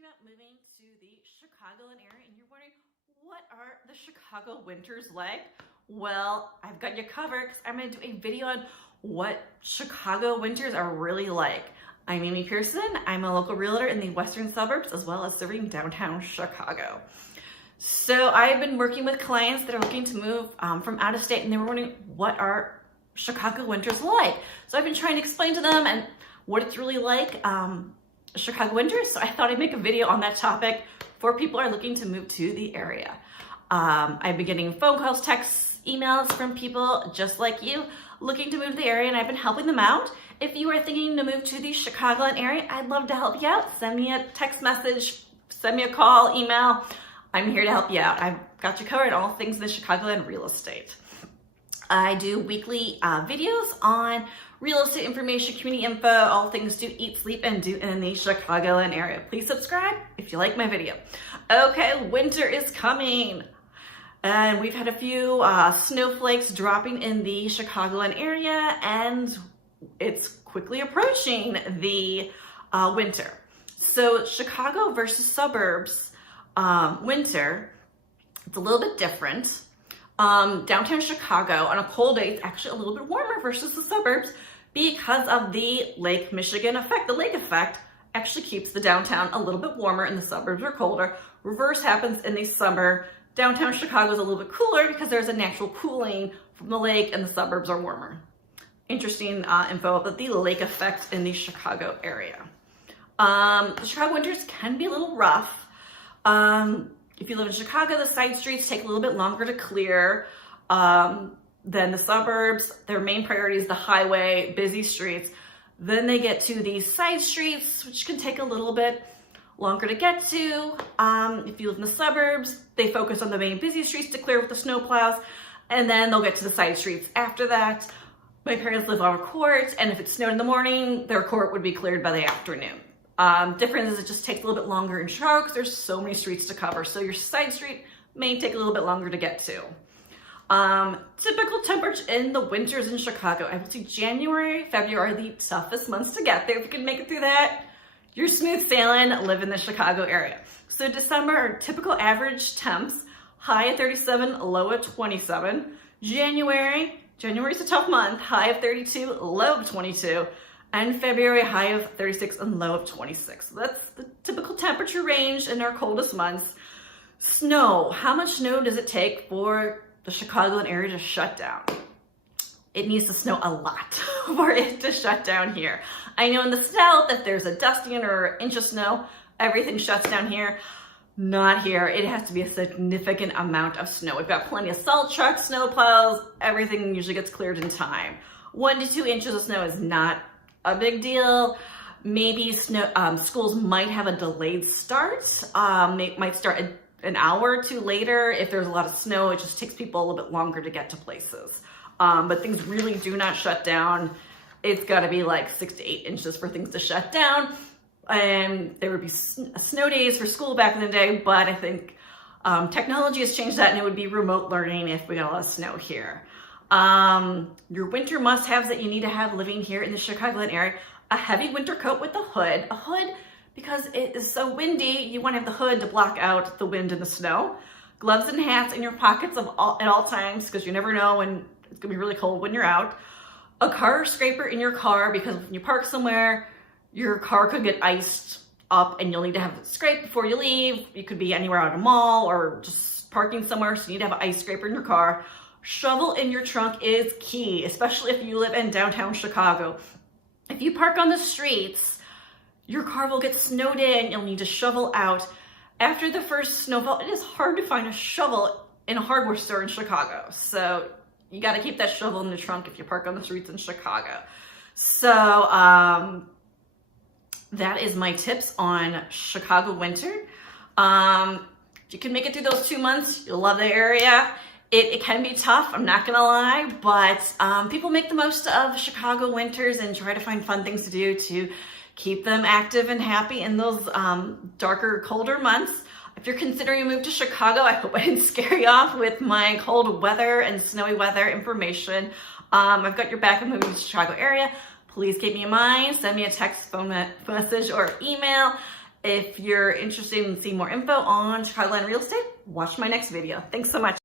thinking about moving to the Chicagoland area and you're wondering, what are the Chicago winters like? Well, I've got you covered because I'm going to do a video on what Chicago winters are really like. I'm Amy Pearson. I'm a local realtor in the western suburbs as well as serving downtown Chicago. So I've been working with clients that are looking to move from out of state and they were wondering, what are Chicago winters like? So I've been trying to explain to them and what it's really like Chicago winters. So I thought I'd make a video on that topic for people who are looking to move to the area. I've been getting phone calls, texts, emails from people just like you looking to move to the area, and I've been helping them out. If you are thinking to move to the Chicagoland area, I'd love to help you out. Send me a text message, send me a call, email. I'm here to help you out. I've got you covered all things in the Chicagoland real estate. I do weekly videos on real estate information, community info, all things do, eat, sleep, and do in the Chicagoland area. Please subscribe if you like my video. Okay, winter is coming. And we've had a few snowflakes dropping in the Chicagoland area, and it's quickly approaching the winter. So Chicago versus suburbs winter, it's a little bit different. Downtown Chicago on a cold day, it's actually a little bit warmer versus the suburbs because of the Lake Michigan effect. The lake effect actually keeps the downtown a little bit warmer and the suburbs are colder. Reverse happens in the summer. Downtown Chicago is a little bit cooler because there's a natural cooling from the lake and the suburbs are warmer. Interesting info about the lake effect in the Chicago area. The Chicago winters can be a little rough. If you live in Chicago, the side streets take a little bit longer to clear than the suburbs. Their main priority is the highway, busy streets. Then they get to the side streets, which can take a little bit longer to get to. If you live in the suburbs, they focus on the main busy streets to clear with the snow plows, and then they'll get to the side streets after that. My parents live on a court, and if it snowed in the morning, their court would be cleared by the afternoon. Difference is it just takes a little bit longer in Chicago because there's so many streets to cover. So your side street may take a little bit longer to get to. Typical temperature in the winters in Chicago. I would say January, February are the toughest months to get there. If you can make it through that, you're smooth sailing, live in the Chicago area. So December are typical average temps, high of 37, low of 27. January's a tough month, high of 32, low of 22. And February, high of 36 and low of 26. So that's the typical temperature range in our coldest months. Snow. How much snow does it take for the Chicagoland area to shut down? It needs to snow a lot for it to shut down here. I know in the south, if there's a dusting or an inch of snow, everything shuts down here. Not here. It has to be a significant amount of snow. We've got plenty of salt trucks, snow plows. Everything usually gets cleared in time. 1 to 2 inches of snow is not a big deal. Maybe schools might have a delayed start. They might start an hour or two later. If there's a lot of snow, it just takes people a little bit longer to get to places. But things really do not shut down. It's got to be like 6 to 8 inches for things to shut down. And there would be snow days for school back in the day, but I think technology has changed that and it would be remote learning if we got a lot of snow here. Your winter must-haves that you need to have living here in the Chicagoland area: a heavy winter coat with a hood. A hood, because it is so windy, you want to have the hood to block out the wind and the snow. Gloves and hats in your pockets at all times, because you never know when it's going to be really cold when you're out. A car scraper in your car, because when you park somewhere, your car could get iced up and you'll need to have it scraped before you leave. You could be anywhere at a mall or just parking somewhere, so you need to have an ice scraper in your car. Shovel in your trunk is key, especially if you live in downtown Chicago. If you park on the streets, your car will get snowed in. You'll need to shovel out. After the first snowfall, it is hard to find a shovel in a hardware store in Chicago. So you got to keep that shovel in the trunk if you park on the streets in Chicago. So that is my tips on Chicago winter. If you can make it through those 2 months, you'll love the area. It can be tough, I'm not gonna lie, but people make the most of Chicago winters and try to find fun things to do to keep them active and happy in those darker, colder months. If you're considering a move to Chicago, I hope I didn't scare you off with my cold weather and snowy weather information. I've got your back in moving to the Chicago area. Please keep me in mind. Send me a text, phone message, or email. If you're interested in seeing more info on Chicagoland real estate, watch my next video. Thanks so much.